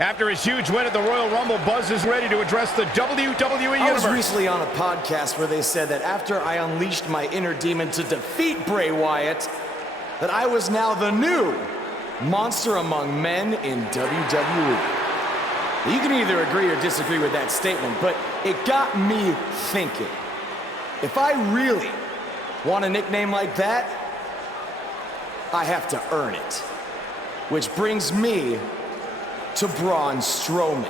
After his huge win at the Royal Rumble, Buzz is ready to address the WWE Universe. I was recently on a podcast where they said that after I unleashed my inner demon to defeat Bray Wyatt, that I was now the new monster among men in WWE. You can either agree or disagree with that statement, but it got me thinking. If I really want a nickname like that, I have to earn it. Which brings me to Braun Strowman.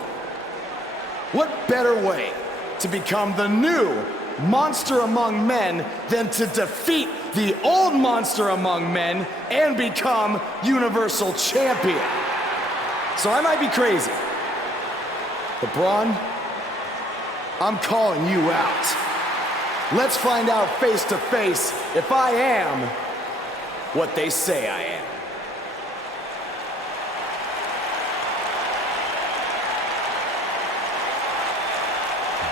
What better way to become the new monster among men than to defeat the old monster among men and become Universal Champion? So I might be crazy, but Braun, I'm calling you out. Let's find out face to face if I am what they say I am.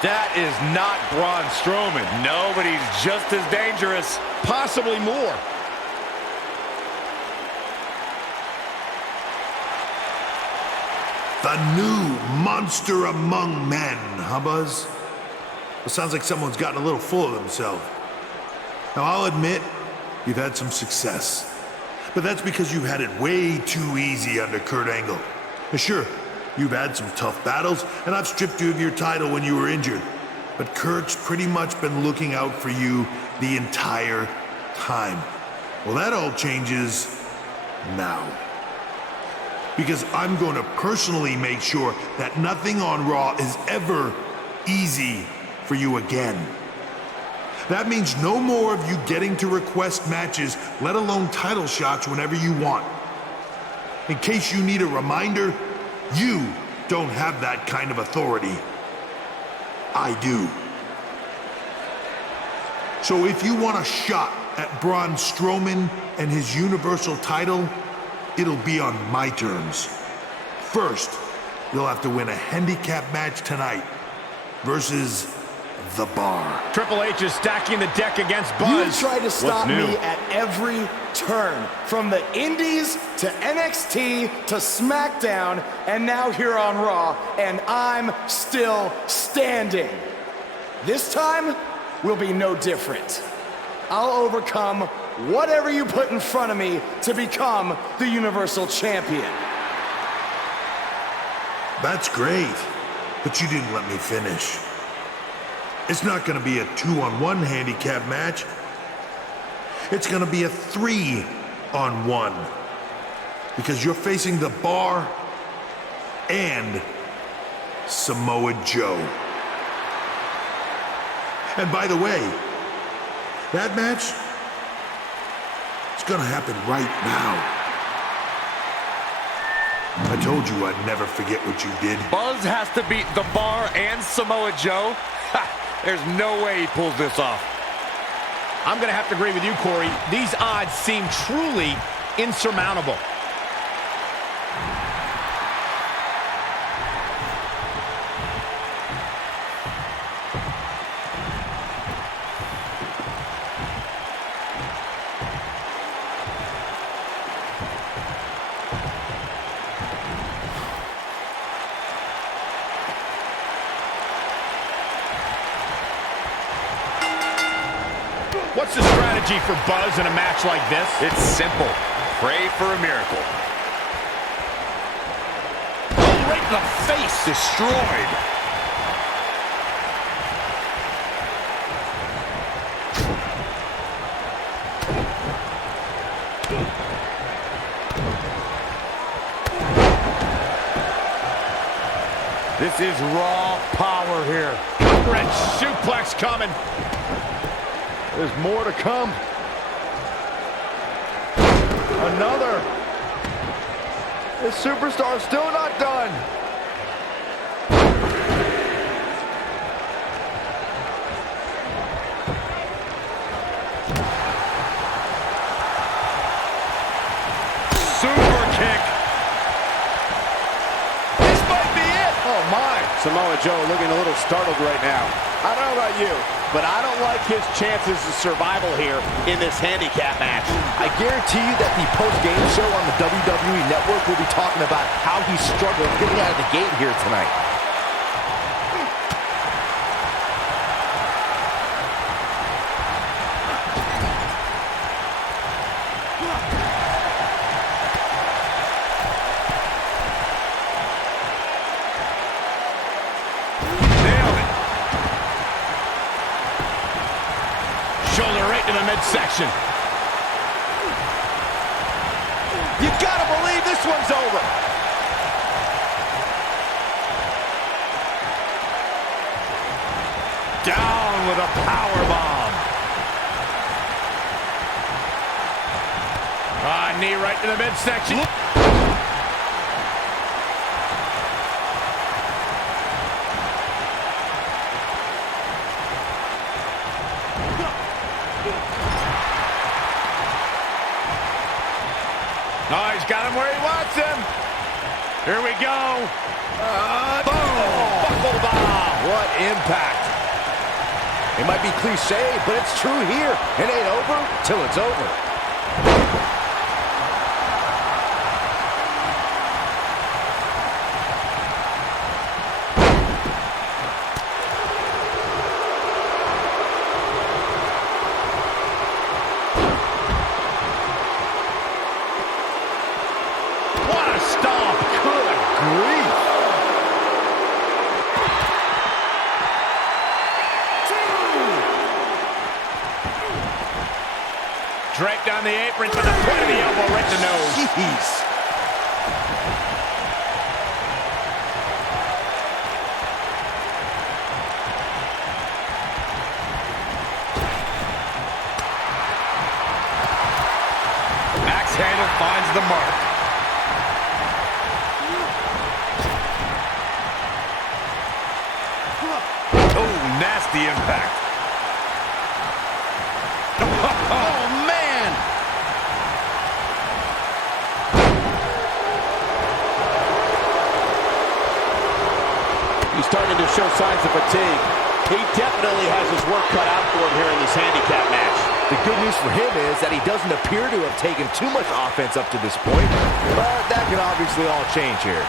That is not Braun Strowman. No, but he's just as dangerous. Possibly more. The new monster among men, huh, Buzz? It sounds like someone's gotten a little full of themselves. Now, I'll admit, you've had some success. But that's because you've had it way too easy under Kurt Angle. And sure, you've had some tough battles, and I've stripped you of your title when you were injured. But Kurt's pretty much been looking out for you the entire time. Well, that all changes now. Because I'm going to personally make sure that nothing on Raw is ever easy for you again. That means no more of you getting to request matches, let alone title shots whenever you want. In case you need a reminder, you don't have that kind of authority. I do. So if you want a shot at Braun Strowman and his Universal title, it'll be on my terms. First, you'll have to win a handicap match tonight versus The Bar. Triple H is stacking the deck against Buzz. You tried to stop me at every turn, from the Indies to NXT to SmackDown, and now here on Raw, and I'm still standing. This time will be no different. I'll overcome whatever you put in front of me to become the Universal Champion. That's great, but you didn't let me finish. It's not going to be a 2-on-1 handicap match. It's going to be a 3-on-1. Because you're facing The Bar and Samoa Joe. And by the way, that match is going to happen right now. I told you I'd never forget what you did. Buzz has to beat The Bar and Samoa Joe? Ha! There's no way he pulls this off. I'm going to have to agree with you, Corey. These odds seem truly insurmountable. What's the strategy for Buzz in a match like this? It's simple. Pray for a miracle. Oh, right in the face. Destroyed. This is raw power here. Red suplex coming. There's more to come. Another. This superstar's still not done. Super kick. This might be it. Oh my. Samoa Joe looking a little startled right now. I don't know about you, but I don't like his chances of survival here in this handicap match. I guarantee you that the post-game show on the WWE Network will be talking about how he struggled getting out of the gate here tonight. Shoulder right to the midsection. You gotta believe this one's over. Down with a power bomb. Knee right to the midsection. Oh, he's got him where he wants him. Here we go. Boom! Buckle bomb. What impact. It might be cliche, but it's true here. It ain't over till it's over. What a stomp. Good grief. Draped on the apron to the point of the elbow, right in the nose. Jeez. Axe handle finds the mark. Oh, nasty impact. Oh, man. He's starting to show signs of fatigue. He definitely has his work cut out for him here in this handicap match. The good news for him is that he doesn't appear to have taken too much offense up to this point, but that can obviously all change here.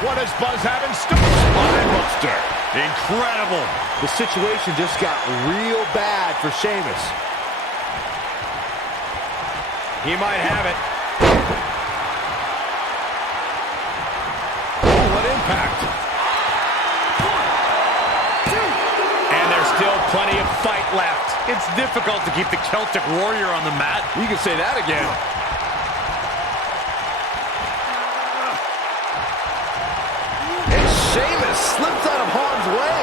What does Buzz have in store? Spinebuster. Incredible. The situation just got real bad for Sheamus. He might have it. Oh, what impact. And there's still plenty of fight left. It's difficult to keep the Celtic Warrior on the mat. You can say that again. And Sheamus slips out of harm's way.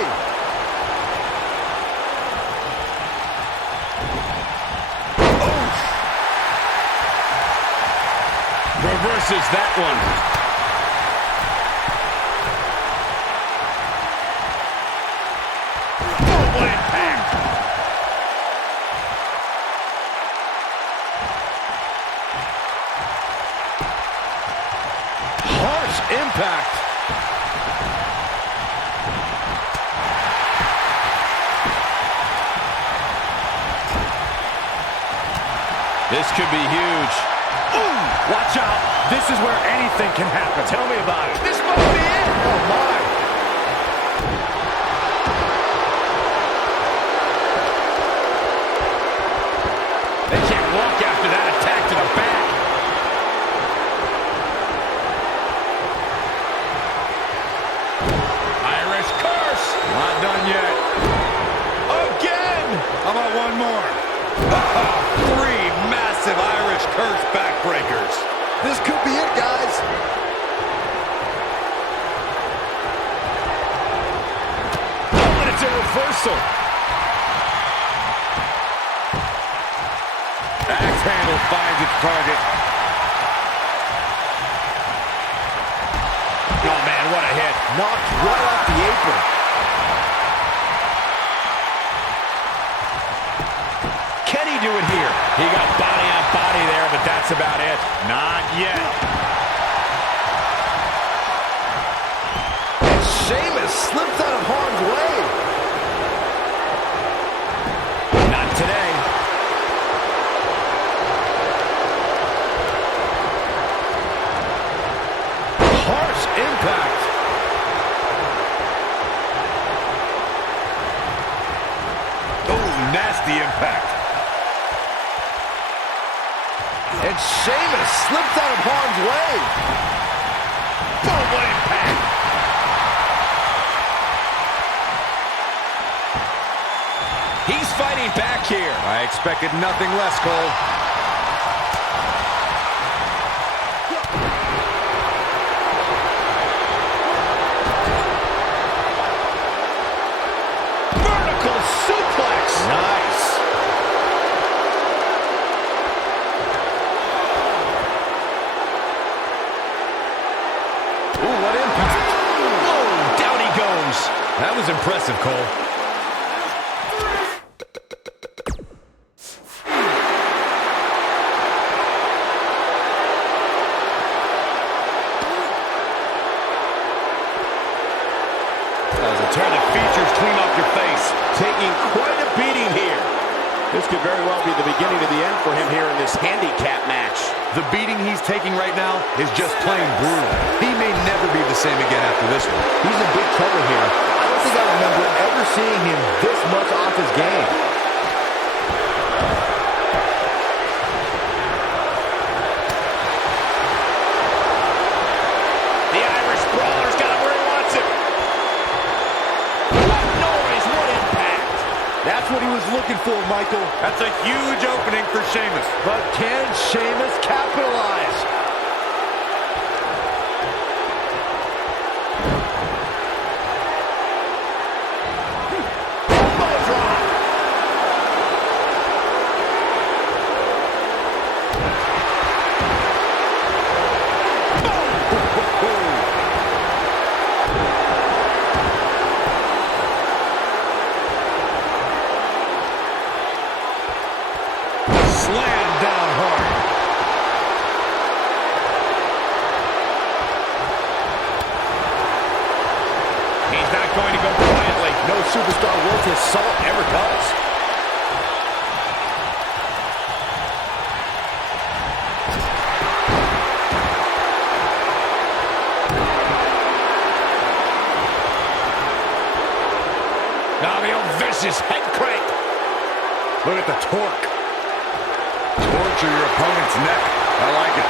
Reverses that one. Oh, what impact. Harsh impact. This could be huge. Ooh, watch out. This is where anything can happen. Tell me about it. This must be it. Oh, my. They can't walk after that attack to the back. Irish curse. Not done yet. Again. How about one more? Three massive Irish curse backbreakers. This could be it, guys. Oh, and it's a reversal. Axe handle finds its target. Oh, man, what a hit. Knocked right off the apron. Can he do it here? He got body on body there, but that's about it. Not yet. Sheamus slips out of harm's way. Not today. Harsh impact. Oh, nasty impact. And Sheamus slips out of harm's way. Boom, what impact. He's fighting back here. I expected nothing less, Cole. Vertical suplex. Nice. Ooh, what impact. Whoa, down he goes. That was impressive, Cole. As a turn that features clean off your face. Taking quite a beating here. This could very well be the beginning of the end for him here in this handicap match. The beating he's taking right now is just plain brutal. He may never be the same again after this one. He's in big trouble here. I don't think I remember ever seeing him this much off his game. The Irish Brawler's got him where he wants him. What noise, what impact. That's what he was looking for, Michael. That's a huge opening for Sheamus. But can Sheamus capitalize? Elbow drop. Slam down hard. He's not going to go quietly. No superstar worth his salt ever does. Now the old vicious head crank. Look at the torque. Torture your opponent's neck. I like it.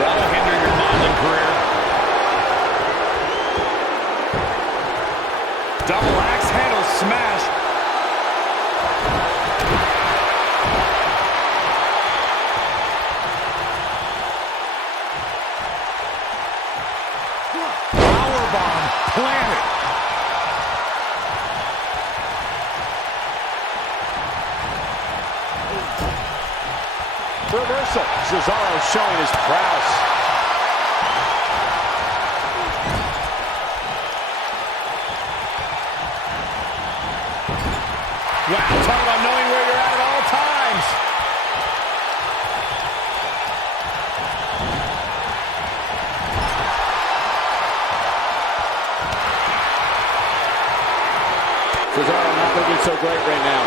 That'll hinder your modeling career. Double axe handle smash. Powerbomb planted. Reversal. Cesaro showing his prowess. Wow, talk about knowing where you're at all times. Cesaro not looking so great right now.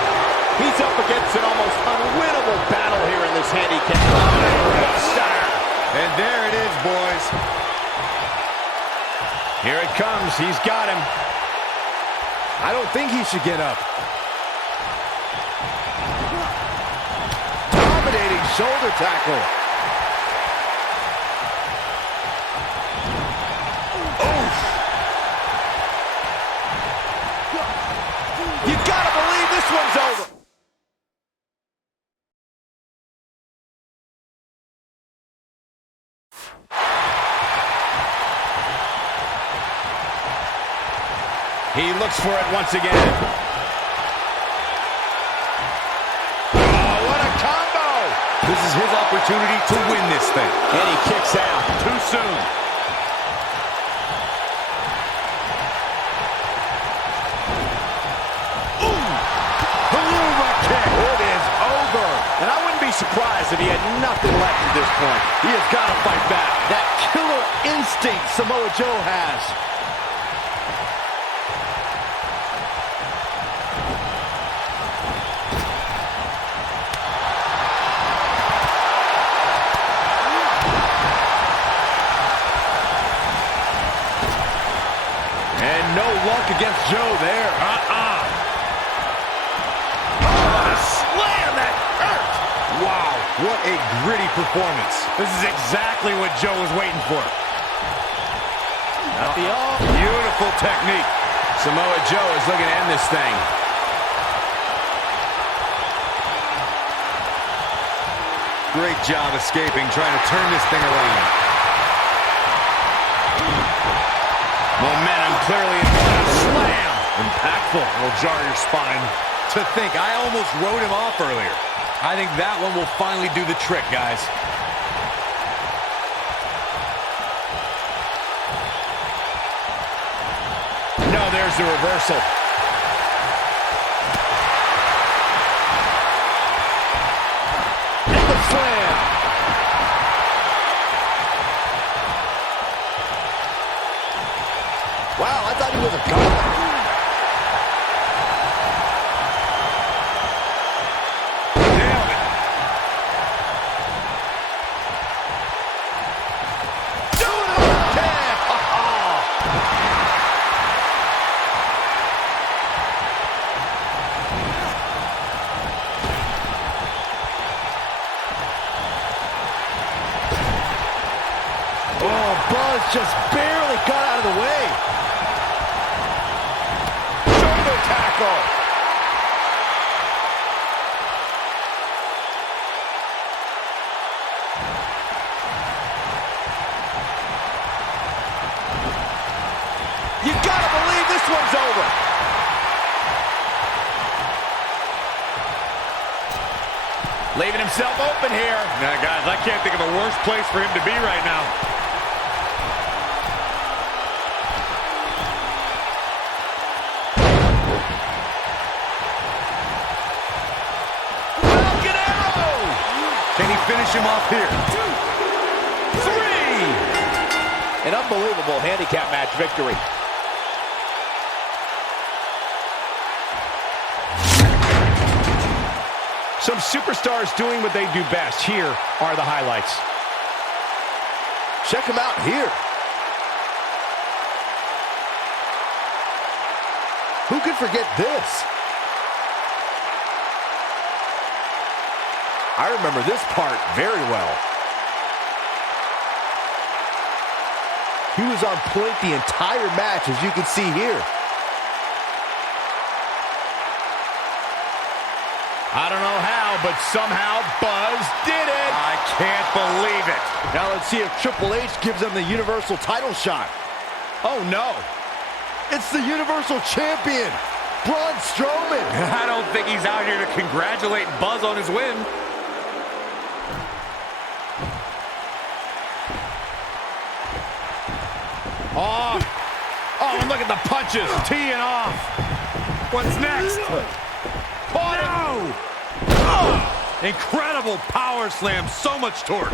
He's up against an almost unwinnable battle here in this handicap. Buster. And there it is, boys. Here it comes. He's got him. I don't think he should get up. Dominating shoulder tackle. You gotta believe this one's over. He looks for it once again. Oh, what a combo! This is his opportunity to win this thing. And he kicks out. Too soon. Ooh! surprised if he had nothing left at this point. He has got to fight back. That killer instinct Samoa Joe has. And no luck against Joe there. Wow, what a gritty performance. This is exactly what Joe was waiting for. Beautiful technique. Samoa Joe is looking to end this thing. Great job escaping, trying to turn this thing around. Momentum clearly in slam. Impactful. Will jar your spine. To think, I almost wrote him off earlier. I think that one will finally do the trick, guys. No, there's the reversal. And the slam. Wow, I thought he was a goner. Just barely got out of the way. Shoulder tackle. You gotta believe this one's over. Leaving himself open here. Now, guys, I can't think of a worse place for him to be right now. Can he finish him off here? 2, 3! An unbelievable handicap match victory. Some superstars doing what they do best. Here are the highlights. Check him out here. Who could forget this? I remember this part very well. He was on point the entire match, as you can see here. I don't know how, but somehow Buzz did it. I can't believe it. Now let's see if Triple H gives him the Universal title shot. Oh, no. It's the Universal Champion, Braun Strowman. I don't think he's out here to congratulate Buzz on his win. Oh, and look at the punches, teeing off. What's next? Oh, no! Incredible power slam, so much torque.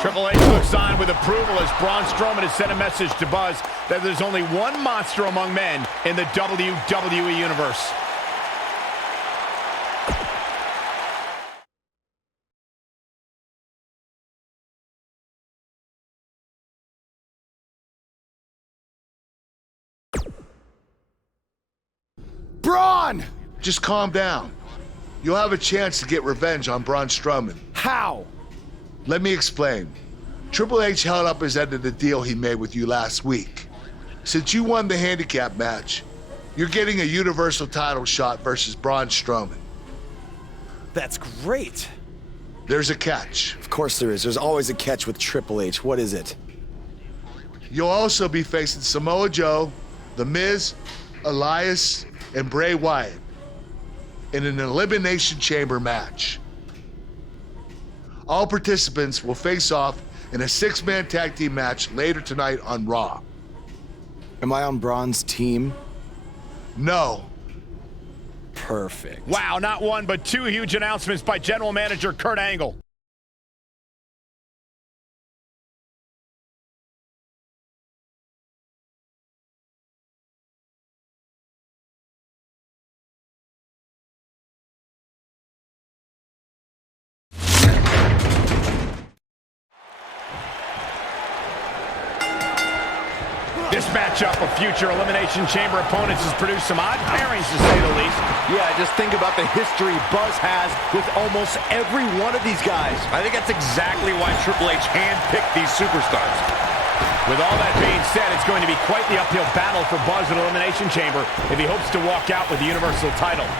Triple H looks on with approval as Braun Strowman has sent a message to Buzz that there's only one monster among men in the WWE Universe. Braun! Just calm down. You'll have a chance to get revenge on Braun Strowman. How? Let me explain. Triple H held up his end of the deal he made with you last week. Since you won the handicap match, you're getting a Universal title shot versus Braun Strowman. That's great. There's a catch. Of course there is. There's always a catch with Triple H. What is it? You'll also be facing Samoa Joe, The Miz, Elias, and Bray Wyatt. in an Elimination Chamber match. All participants will face off in a 6-man tag team match later tonight on Raw. Am I on Braun's team? No. Perfect. Wow, not one, but two huge announcements by General Manager Kurt Angle. This matchup of future Elimination Chamber opponents has produced some odd pairings, to say the least. Yeah, just think about the history Buzz has with almost every one of these guys. I think that's exactly why Triple H handpicked these superstars. With all that being said, it's going to be quite the uphill battle for Buzz at Elimination Chamber if he hopes to walk out with the Universal title.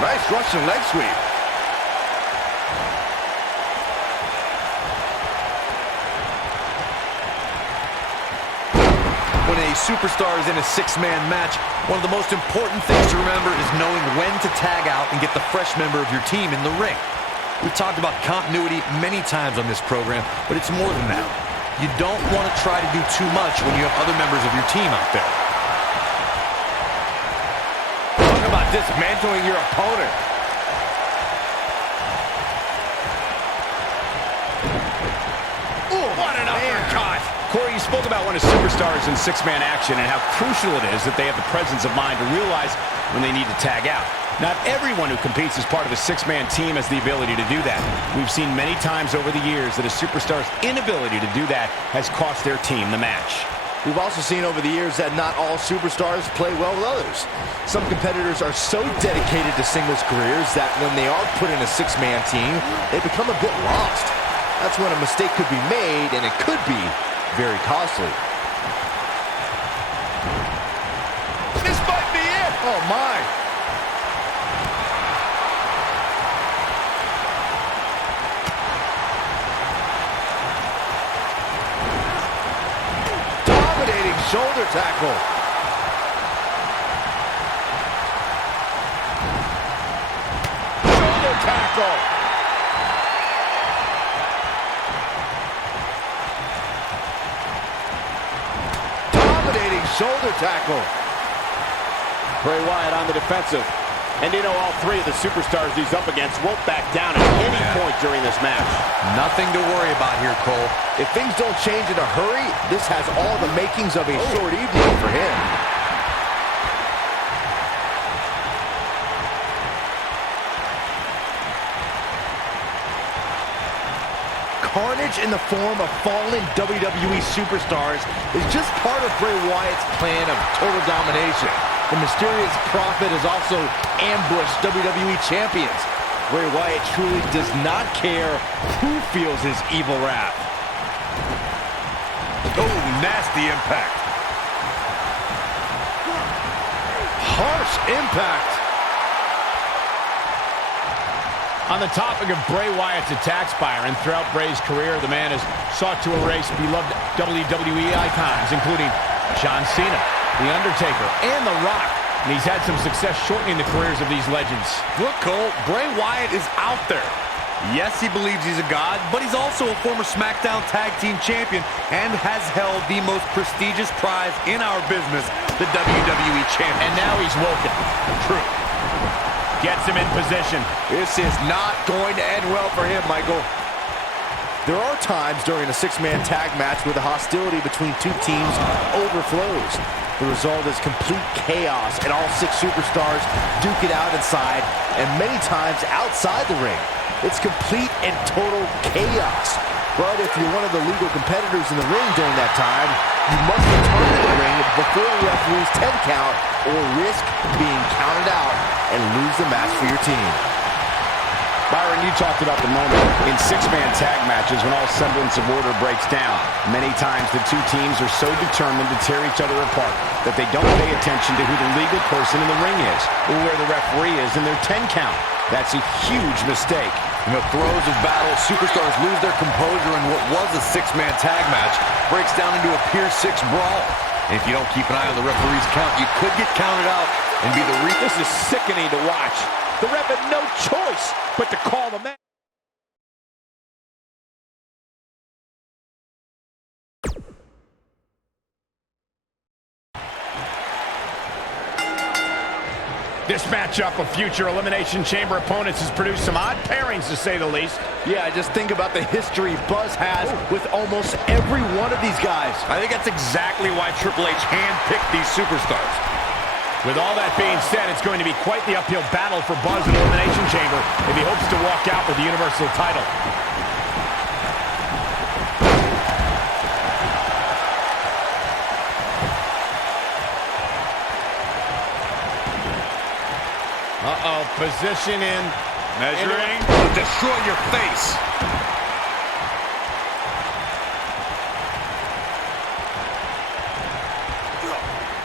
Nice Russian leg sweep. When a superstar is in a 6-man match, one of the most important things to remember is knowing when to tag out and get the fresh member of your team in the ring. We've talked about continuity many times on this program, but it's more than that. You don't want to try to do too much when you have other members of your team out there. Talk about dismantling your opponent. What an uppercut! Corey, you spoke about when a superstar is in 6-man action and how crucial it is that they have the presence of mind to realize when they need to tag out. Not everyone who competes as part of a 6-man team has the ability to do that. We've seen many times over the years that a superstar's inability to do that has cost their team the match. We've also seen over the years that not all superstars play well with others. Some competitors are so dedicated to singles careers that when they are put in a 6-man team, they become a bit lost. That's when a mistake could be made, and it could be very costly. This might be it! Oh, my! Dominating shoulder tackle. Shoulder tackle. Shoulder tackle. Bray Wyatt on the defensive. And you know all three of the superstars he's up against won't back down at any point during this match. Nothing to worry about here, Cole. If things don't change in a hurry, this has all the makings of a short evening for him. Carnage in the form of fallen WWE superstars is just part of Bray Wyatt's plan of total domination. The mysterious prophet has also ambushed WWE champions. Bray Wyatt truly does not care who feels his evil wrath. Oh, nasty impact. Harsh impact. On the topic of Bray Wyatt's attack spire, and throughout Bray's career, the man has sought to erase beloved WWE icons, including John Cena, The Undertaker, and The Rock. And he's had some success shortening the careers of these legends. Look, Cole, Bray Wyatt is out there. Yes, he believes he's a god, but he's also a former SmackDown Tag Team Champion and has held the most prestigious prize in our business, the WWE Championship. And now he's woken. True. Gets him in position. This is not going to end well for him, Michael. There are times during a 6-man tag match where the hostility between two teams overflows. The result is complete chaos, and all 6 superstars duke it out inside, and many times outside the ring. It's complete and total chaos. But if you're one of the legal competitors in the ring during that time, you must return to the ring before the referee's 10 count or risk being counted out and lose the match for your team. Byron, you talked about the moment in six-man tag matches when all semblance of order breaks down. Many times the two teams are so determined to tear each other apart that they don't pay attention to who the legal person in the ring is or where the referee is in their 10 count. That's a huge mistake. In the throes of battle, superstars lose their composure, and what was a six-man tag match breaks down into a pure six brawl. And if you don't keep an eye on the referee's count, you could get counted out and be the This is sickening to watch. The ref had no choice but to call the match. This matchup of future Elimination Chamber opponents has produced some odd pairings, to say the least. Yeah, just think about the history Buzz has with almost every one of these guys. I think that's exactly why Triple H handpicked these superstars. With all that being said, it's going to be quite the uphill battle for Buzz in Elimination Chamber if he hopes to walk out with the Universal title. Uh-oh, position in. Measuring. destroy your face.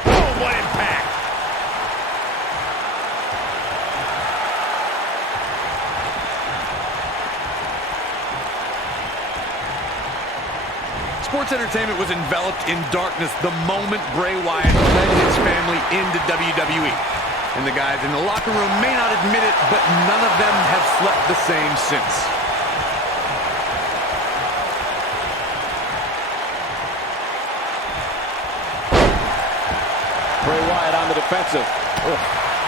Oh, what impact! Sports entertainment was enveloped in darkness the moment Bray Wyatt led his family into WWE. And the guys in the locker room may not admit it, but none of them have slept the same since. Bray Wyatt on the defensive. Ugh.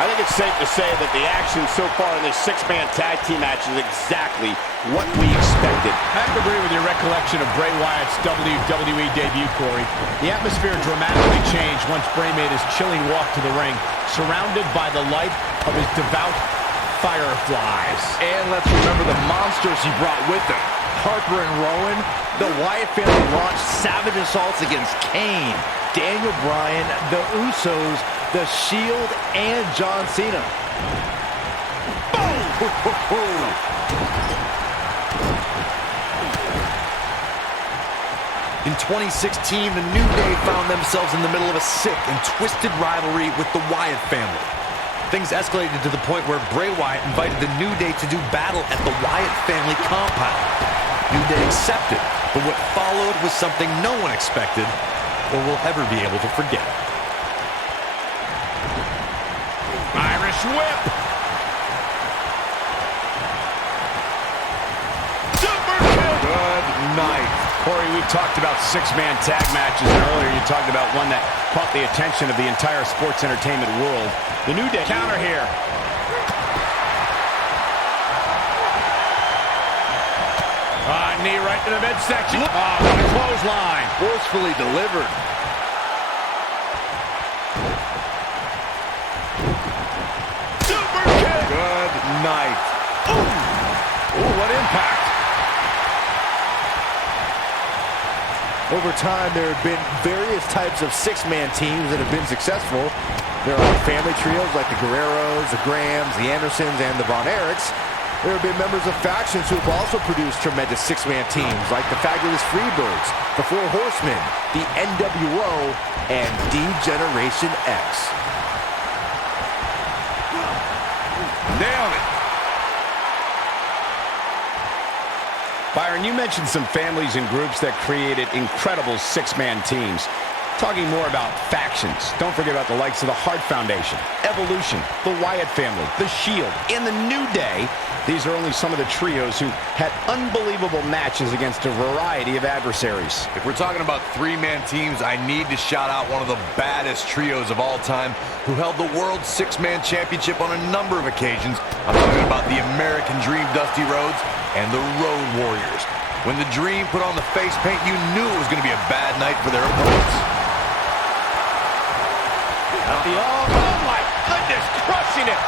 I think it's safe to say that the action so far in this six-man tag team match is exactly what we expected. I have to agree with your recollection of Bray Wyatt's WWE debut, Corey. The atmosphere dramatically changed once Bray made his chilling walk to the ring, surrounded by the light of his devout fireflies. And let's remember the monsters he brought with him. Harper and Rowan, the Wyatt family launched savage assaults against Kane, Daniel Bryan, the Usos, The Shield, and John Cena. In 2016, the New Day found themselves in the middle of a sick and twisted rivalry with the Wyatt family. Things escalated to the point where Bray Wyatt invited the New Day to do battle at the Wyatt family compound. New Day accepted, but what followed was something no one expected or will ever be able to forget. Irish whip! Super kick! Good night. Corey, we've talked about six-man tag matches, and earlier you talked about one that caught the attention of the entire sports entertainment world. The New Day counter here. Knee right to the midsection. What a clothesline. Forcefully delivered. Super kick. Good night. Ooh, what impact. Over time, there have been various types of six-man teams that have been successful. There are family trios like the Guerreros, the Grahams, the Andersons, and the Von Erichs. There have been members of factions who have also produced tremendous six-man teams like the Fabulous Freebirds, the Four Horsemen, the NWO, and D-Generation X. Nailed it. Byron, you mentioned some families and groups that created incredible six-man teams. Talking more about factions, don't forget about the likes of the Hart Foundation, Evolution, the Wyatt family, the Shield, and the New Day. These are only some of the trios who had unbelievable matches against a variety of adversaries. If we're talking about three-man teams, I need to shout out one of the baddest trios of all time who held the World Six-Man Championship on a number of occasions. I'm talking about the American Dream, Dusty Rhodes, and the Road Warriors. When the Dream put on the face paint, you knew it was going to be a bad night for their opponents. Oh my goodness, crushing it.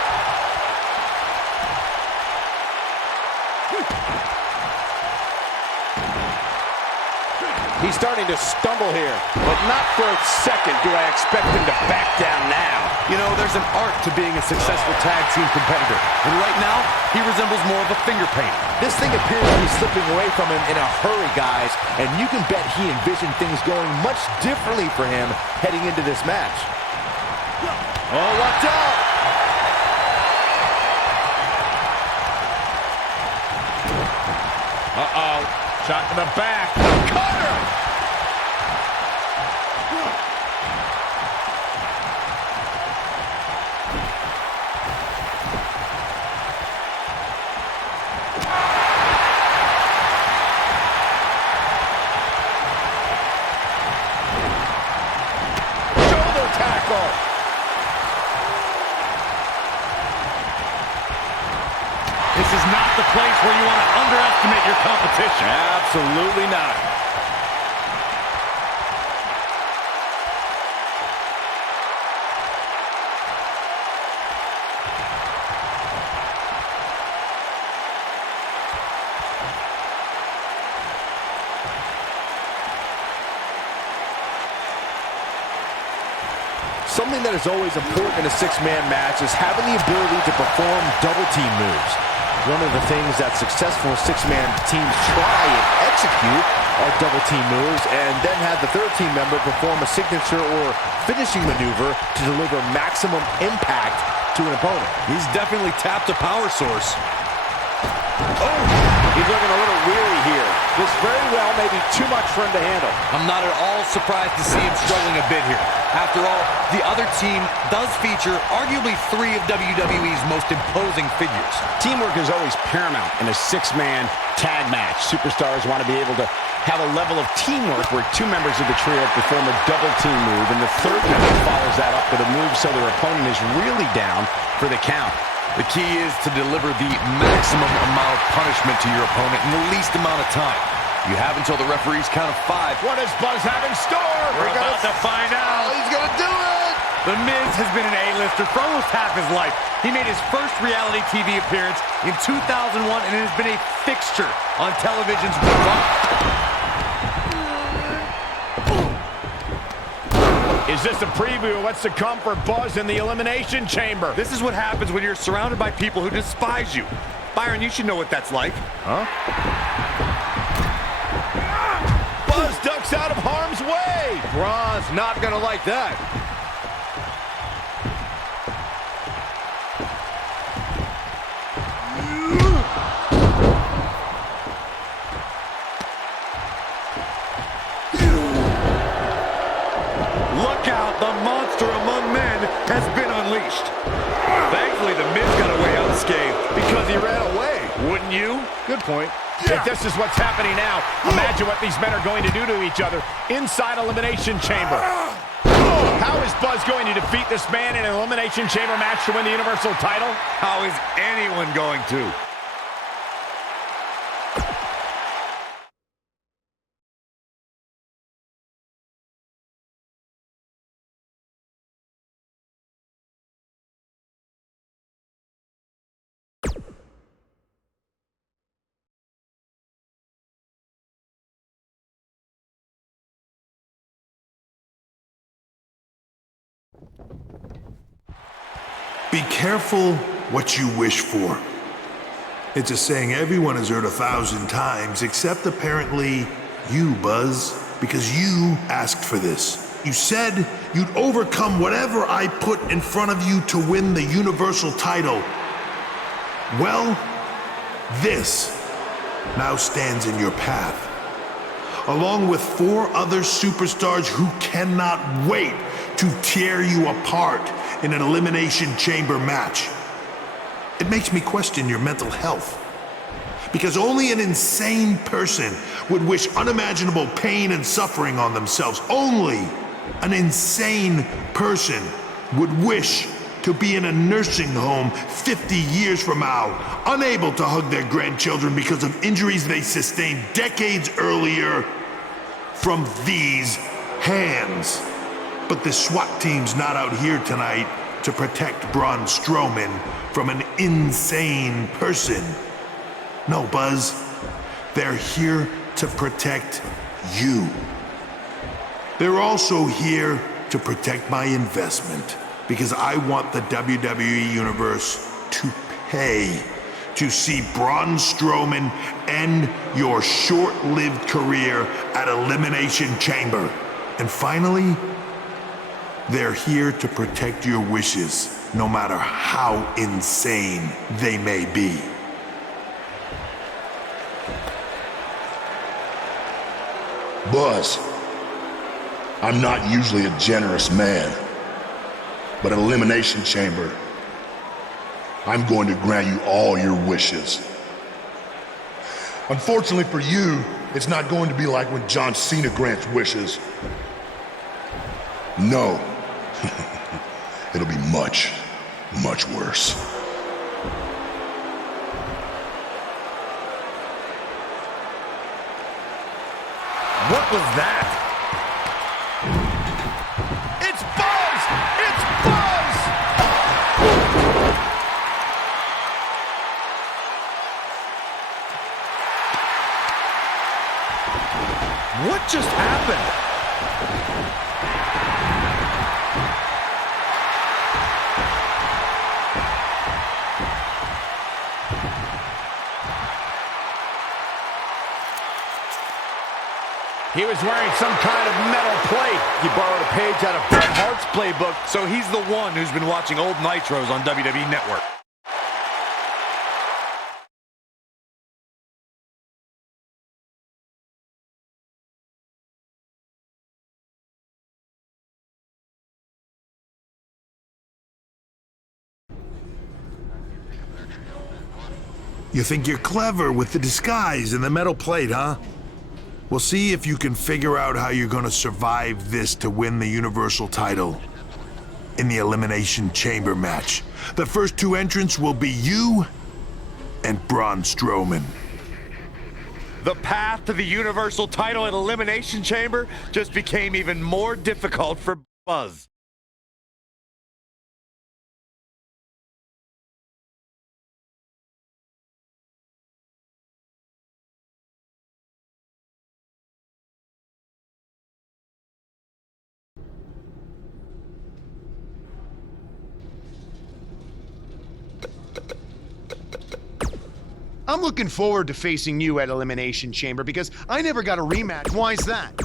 He's starting to stumble here, but not for a second do I expect him to back down now. You know, there's an art to being a successful tag team competitor. And right now, he resembles more of a finger painter. This thing appears to be slipping away from him in a hurry, guys. And you can bet he envisioned things going much differently for him heading into this match. Oh, watch out! Uh-oh. Shot to the back. Cutter! Shoulder tackle. This is not the place where you want to underestimate your competition. Absolutely not. Something that is always important in a six-man match is having the ability to perform double-team moves. One of the things that successful six-man teams try and execute are double-team moves, and then have the third team member perform a signature or finishing maneuver to deliver maximum impact to an opponent. He's definitely tapped a power source. Oh, he's looking a little weary here. This very well may be too much for him to handle. I'm not at all surprised to see him struggling a bit here. After all, the other team does feature arguably three of WWE's most imposing figures. Teamwork is always paramount in a six-man tag match. Superstars want to be able to have a level of teamwork where two members of the trio perform a double team move, and the third member follows that up with a move so their opponent is really down for the count. The key is to deliver the maximum amount of punishment to your opponent in the least amount of time. You have until the referee's count of 5. What does Buzz have in store? We're about to find out. He's gonna do it! The Miz has been an A-lister for almost half his life. He made his first reality TV appearance in 2001 and has been a fixture on television's Is this a preview of what's to come for Buzz in the Elimination Chamber? This is what happens when you're surrounded by people who despise you. Byron, you should know what that's like. Huh? Buzz ducks out of harm's way. Braun's not gonna like that. Look out, the monster among men has been unleashed. Thankfully, the Miz got away unscathed. Because he ran away. Wouldn't you? Good point. If this is what's happening now, imagine what these men are going to do to each other inside Elimination Chamber. How is Buzz going to defeat this man in an Elimination Chamber match to win the Universal title? How is anyone going to? Be careful what you wish for. It's a saying everyone has heard 1,000 times, except apparently you, Buzz, because you asked for this. You said you'd overcome whatever I put in front of you to win the Universal title. Well, this now stands in your path, along with 4 other superstars who cannot wait to tear you apart in an Elimination Chamber match. It makes me question your mental health, because only an insane person would wish unimaginable pain and suffering on themselves. Only an insane person would wish to be in a nursing home 50 years from now, unable to hug their grandchildren because of injuries they sustained decades earlier from these hands. But the SWAT team's not out here tonight to protect Braun Strowman from an insane person. No, Buzz, they're here to protect you. They're also here to protect my investment because I want the WWE Universe to pay to see Braun Strowman end your short-lived career at Elimination Chamber. And finally, they're here to protect your wishes, no matter how insane they may be. Buzz, I'm not usually a generous man, but at Elimination Chamber, I'm going to grant you all your wishes. Unfortunately for you, it's not going to be like when John Cena grants wishes. No. It'll be much, much worse. What was that? It's Buzz! It's Buzz! What just happened? He was wearing some kind of metal plate. He borrowed a page out of Bret Hart's playbook. So he's the one who's been watching old Nitros on WWE Network. You think you're clever with the disguise and the metal plate, huh? We'll see if you can figure out how you're gonna survive this to win the Universal title in the Elimination Chamber match. The first two entrants will be you and Braun Strowman. The path to the Universal title at Elimination Chamber just became even more difficult for Buzz. I'm looking forward to facing you at Elimination Chamber because I never got a rematch. Why's that?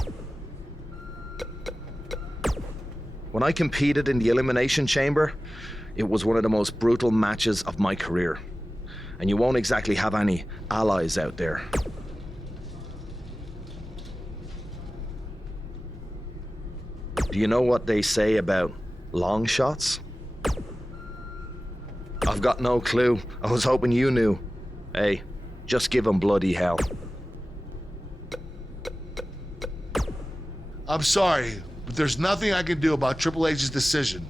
When I competed in the Elimination Chamber, it was one of the most brutal matches of my career. And you won't exactly have any allies out there. Do you know what they say about long shots? I've got no clue. I was hoping you knew. Hey, just give them bloody hell. I'm sorry, but there's nothing I can do about Triple H's decision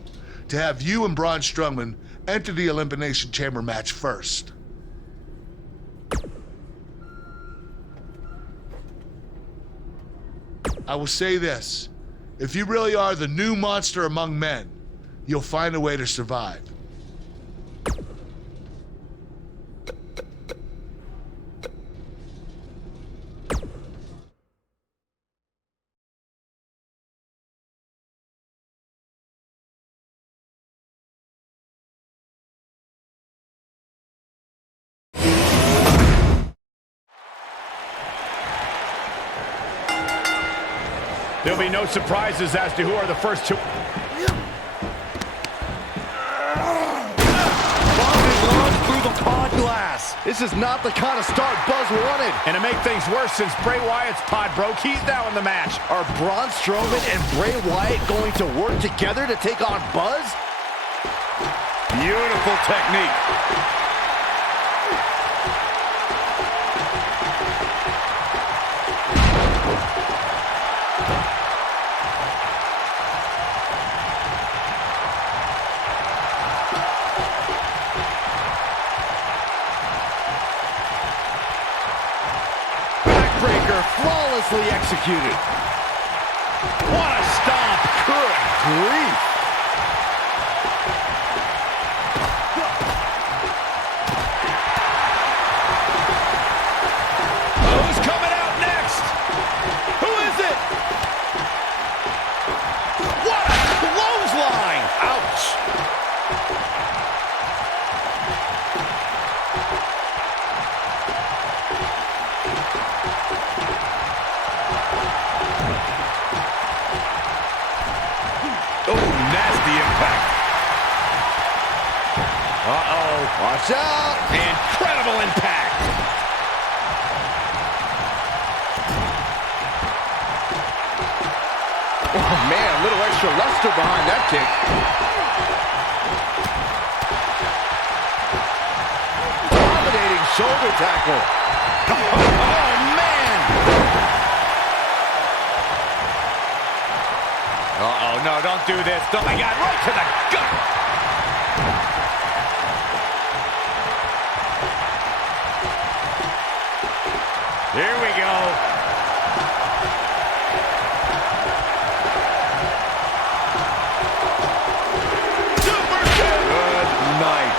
to have you and Braun Strowman enter the Elimination Chamber match first. I will say this. If you really are the new monster among men, you'll find a way to survive. There'll be no surprises as to who are the first two. Through the pod glass. This is not the kind of start Buzz wanted. And to make things worse, since Bray Wyatt's pod broke, he's now in the match. Are Braun Strowman and Bray Wyatt going to work together to take on Buzz? Beautiful technique. Backbreaker flawlessly executed. What a stomp. Good grief. Who's coming out next? Who is it? Watch out. Incredible impact. Oh, man, a little extra luster behind that kick. Dominating shoulder tackle. Oh, man. Uh-oh, no, don't do this. Oh, my God, right to the gut. Here we go. Super kick. Good night.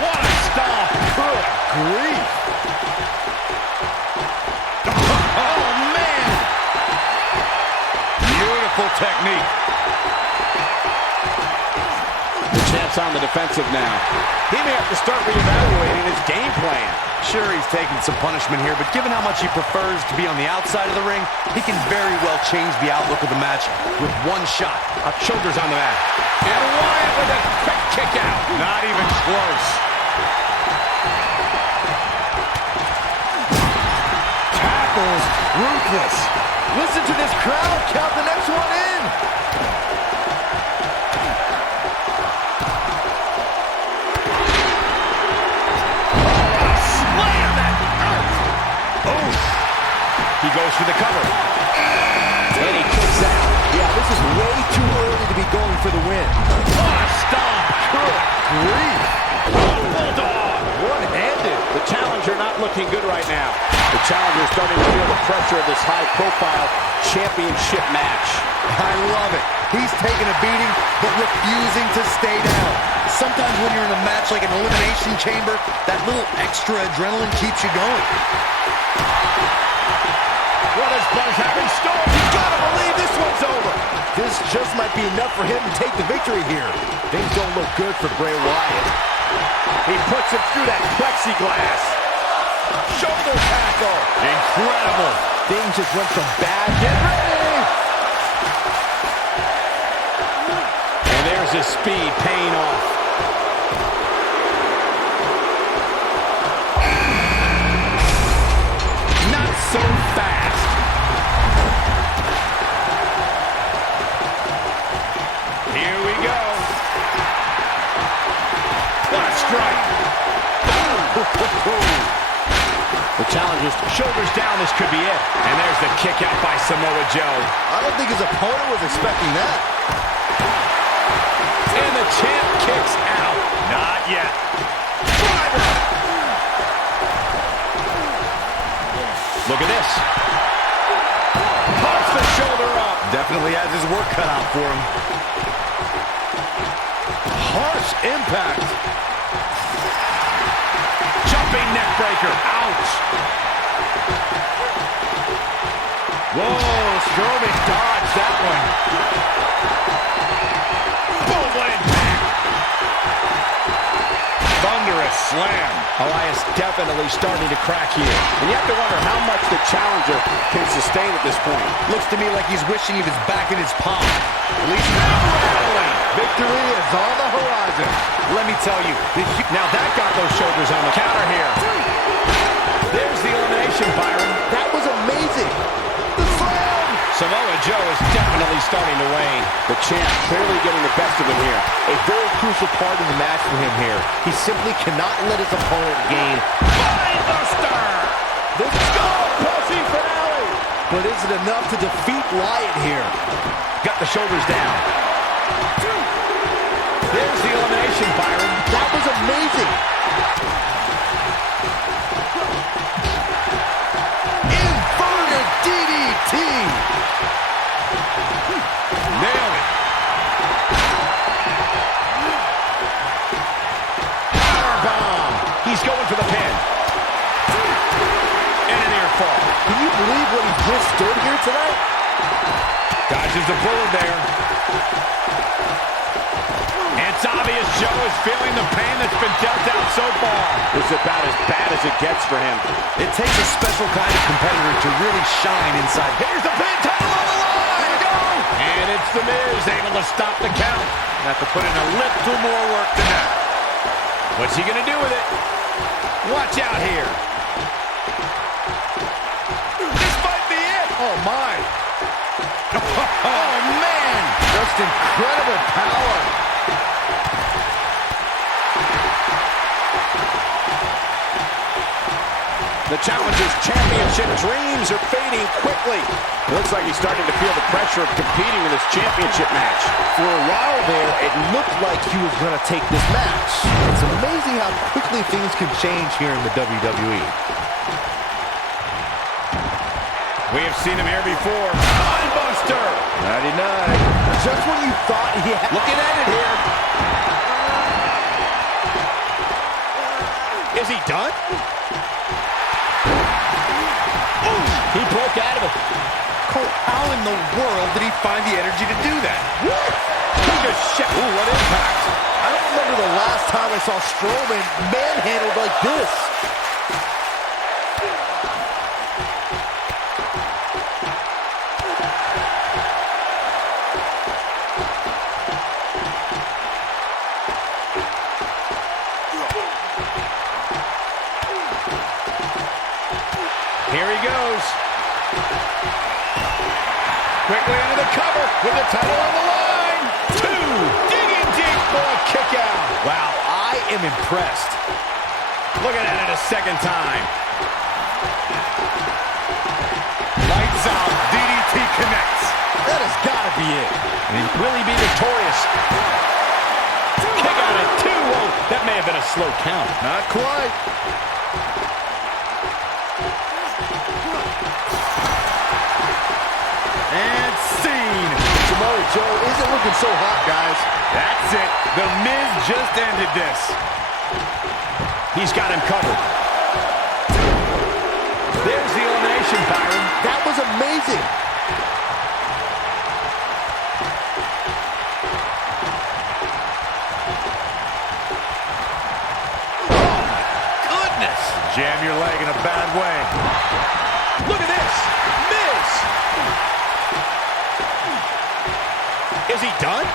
What a stomp. Good grief. Oh, man. Beautiful technique. The champ's on the defensive now. He may have to start reevaluating his game plan. Sure, he's taking some punishment here, but given how much he prefers to be on the outside of the ring, he can very well change the outlook of the match with one shot. Shoulders on the mat. And Wyatt with a quick kick out. Not even close. Tackles ruthless. Listen to this crowd count the next one in. Slam that hurts. Oh. He goes for the cover. And he kicks out. Yeah, this is way too early to be going for the win. What a stomp. Good grief. Bulldog. One-handed. The challenger not looking good right now. The challenger starting to feel the pressure of this high-profile championship match. I love it. He's taking a beating, but refusing to stay down. Sometimes when you're in a match like an Elimination Chamber, that little extra adrenaline keeps you going. What does Buzz have in store? You gotta believe this one's over. This just might be enough for him to take the victory here. Things don't look good for Bray Wyatt. He puts him through that plexiglass. Shoulder tackle. Incredible. Things just went from bad. Get ready! And there's his speed paying off. Not so fast. Here we go. What a strike. The challenger's Shoulders down, this could be it. And there's the kick out by Samoa Joe. I don't think his opponent was expecting that. And the champ kicks out. Not yet. Driver. Look at this. Pumps the shoulder up. Definitely has his work cut out for him. Harsh impact. Jumping neck breaker. Ouch. Whoa, Strowman dodged that one. Boom, what impact. Thunderous slam. Elias definitely starting to crack here. And you have to wonder how much the challenger can sustain at this point. Looks to me like he's wishing he was back in his palm. At least now rattling. Victory is on the horizon. Let me tell you, now that got those shoulders on the counter here. There's the elimination, Byron. That was amazing. The slam. Samoa Joe is definitely starting to wane. The champ clearly getting the best of him here. A very crucial part of the match for him here. He simply cannot let his opponent gain. Mindbuster! The skull-crushing finale. But is it enough to defeat Wyatt here? Got the shoulders down. There's the elimination, Byron. That was amazing. Inverted DDT. Nailed it. Powerbomb. He's going for the pin. And an ear fall. Can you believe what he's withstood here tonight? Dodges the bullet there. It's out Obvious Joe is feeling the pain that's been dealt out so far. This is about as bad as it gets for him. It takes a special kind of competitor to really shine inside. Here's the pin, title on the line. Here we go. And it's The Miz able to stop the count. Have to put in a little more work than that. What's he going to do with it? Watch out here. This might be it. Oh, my. Oh, man. Just incredible power. The challenger's championship dreams are fading quickly. It looks like he's starting to feel the pressure of competing in this championship match. For a while there, it looked like he was going to take this match. It's amazing how quickly things can change here in the WWE. We have seen him here before. Mindbuster! 99. Just when you thought he had... Looking at it here. Is he done? Ooh, he broke out of it. Cole, how in the world did he find the energy to do that? He just shot. Ooh, what impact. I don't remember the last time I saw Strowman manhandled like this. Here he goes. Quickly into the cover with the title on the line. 2. Digging deep for a kick out. Wow, I am impressed. Looking at it a second time. Lights out. DDT connects. That has got to be it. Will he be victorious? Kick out at 2. Whoa, that may have been a slow count. Not quite. And scene. Samoa Joe isn't looking so hot, guys. That's it. The Miz just ended this. He's got him covered. There's the elimination, Byron. That was amazing. Oh, my goodness. Jam your leg in a bad way. Look at this. Miz. Is he done?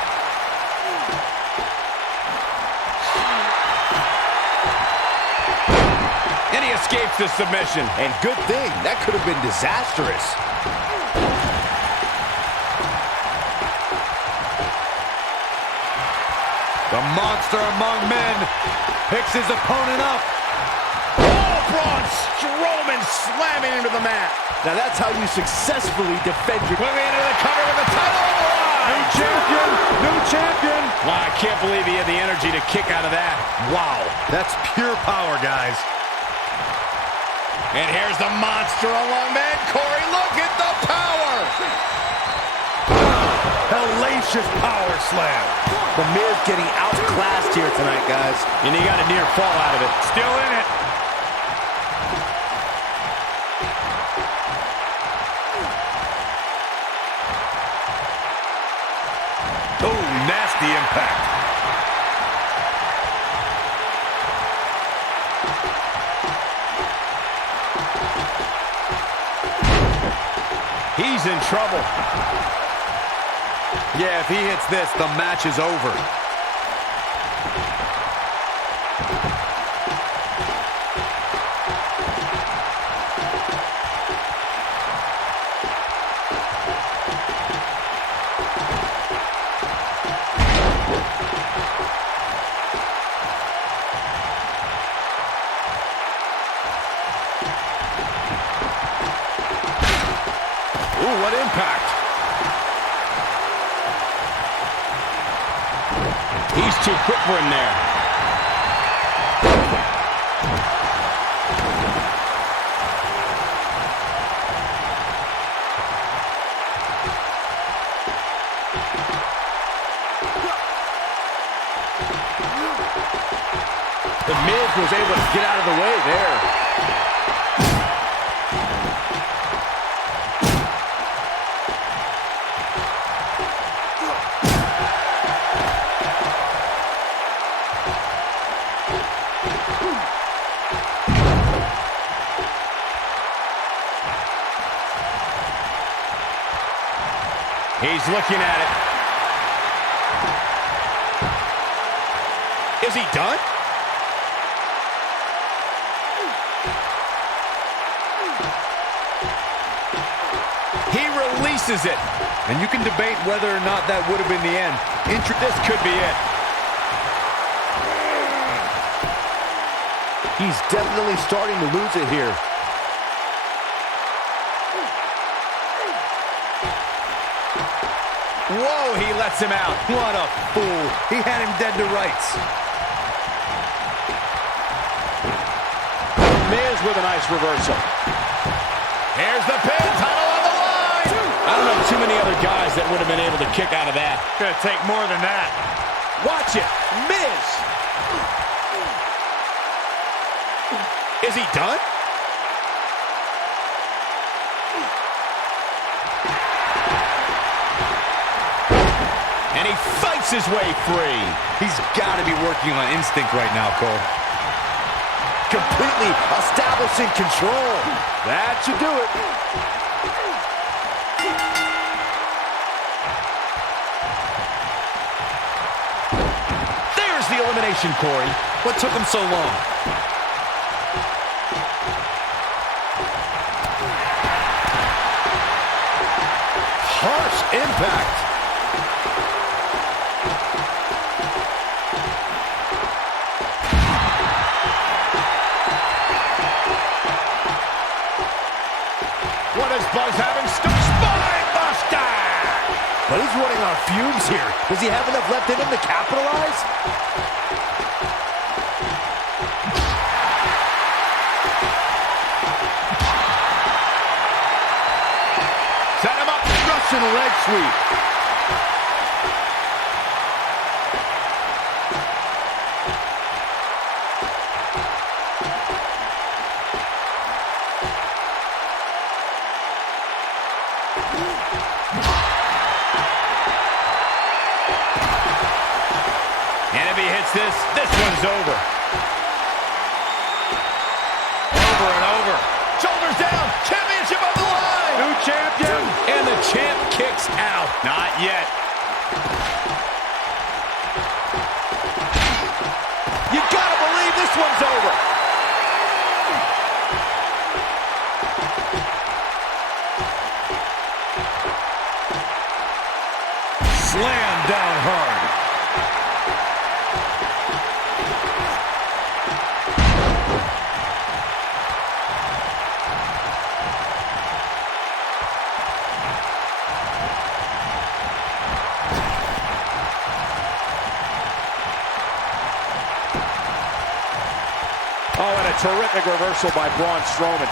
And he escapes the submission. And good thing. That could have been disastrous. The monster among men picks his opponent up. Oh, Braun Strowman slamming into the mat. Now that's how you successfully defend your... Quickly into the cover with the title on the line. New champion, new champion. Wow, I can't believe he had the energy to kick out of that. Wow, That's pure power, guys. and here's the monster among men. Corey, look at the power. Hellacious power slam. The Miz getting outclassed here tonight, guys. And he got a near fall out of it. Still in it. Oh, nasty impact. He's in trouble. Yeah, if he hits this, the match is over. Ooh, what impact. He's too quick for him there. The Miz was able to get out of the way there. he's looking at it. Is he done? He releases it. And you can debate whether or not that would have been the end. This could be it. He's definitely starting to lose it here. Whoa, he lets him out. What a fool. He had him dead to rights. Miz with a nice reversal. Here's the pin, title on the line. I don't know too many other guys that would have been able to kick out of that. Gonna take more than that. Watch it. Miz. Is he done? And he fights his way free. He's got to be working on instinct right now, Cole. Completely establishing control. That should do it. There's the elimination, Corey. What took him so long? Harsh impact. What is Buzz having? Spine buster! But he's running on fumes here. Does he have enough left in him to capitalize? Set him up. Russian leg sweep. And if he hits this one's over. Over and over. Shoulders down. Championship on the line. New champion. And the champ kicks out. Not yet. You gotta believe this one's over. Slam down hard. Oh, and a terrific reversal by Braun Strowman.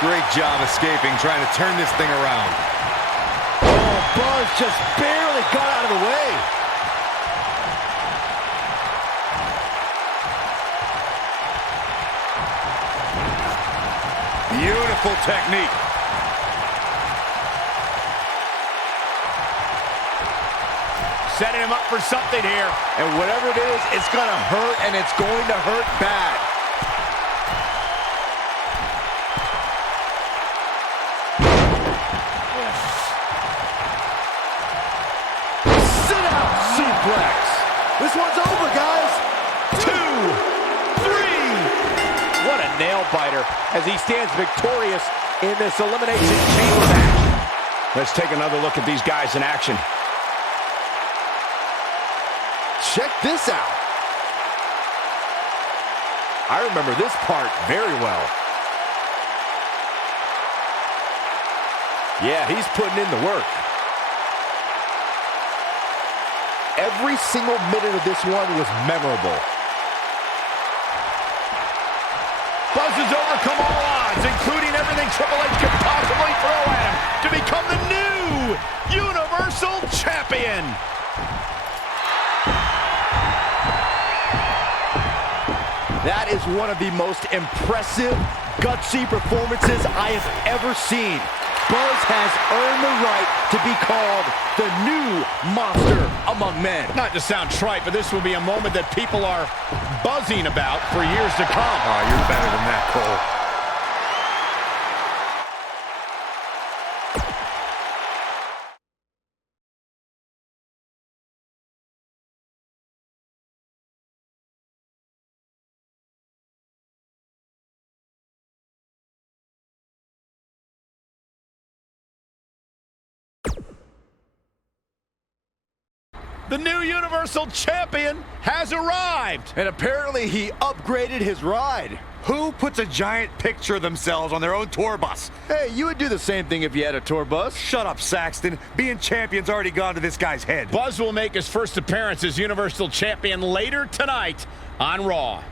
Great job escaping, trying to turn this thing around. Oh, Buzz just barely got out of the way. Beautiful technique. Setting him up for something here. And whatever it is, it's gonna hurt, and it's going to hurt bad. Sit out suplex. This one's over, guys. 2, 3. What a nail biter as he stands victorious in this Elimination Chamber match. Let's take another look at these guys in action. Check this out. I remember this part very well. Yeah, he's putting in the work. Every single minute of this one was memorable. Buzz has overcome all odds, including everything Triple H could possibly throw at him, to become the new Universal Champion. That is one of the most impressive, gutsy performances I have ever seen. Buzz has earned the right to be called the new monster among men. Not to sound trite, but this will be a moment that people are buzzing about for years to come. Oh, you're better than that, Cole. The new Universal Champion has arrived. And apparently he upgraded his ride. Who puts a giant picture of themselves on their own tour bus? Hey, you would do the same thing if you had a tour bus. Shut up, Saxton. Being champion's already gone to this guy's head. Buzz will make his first appearance as Universal Champion later tonight on Raw.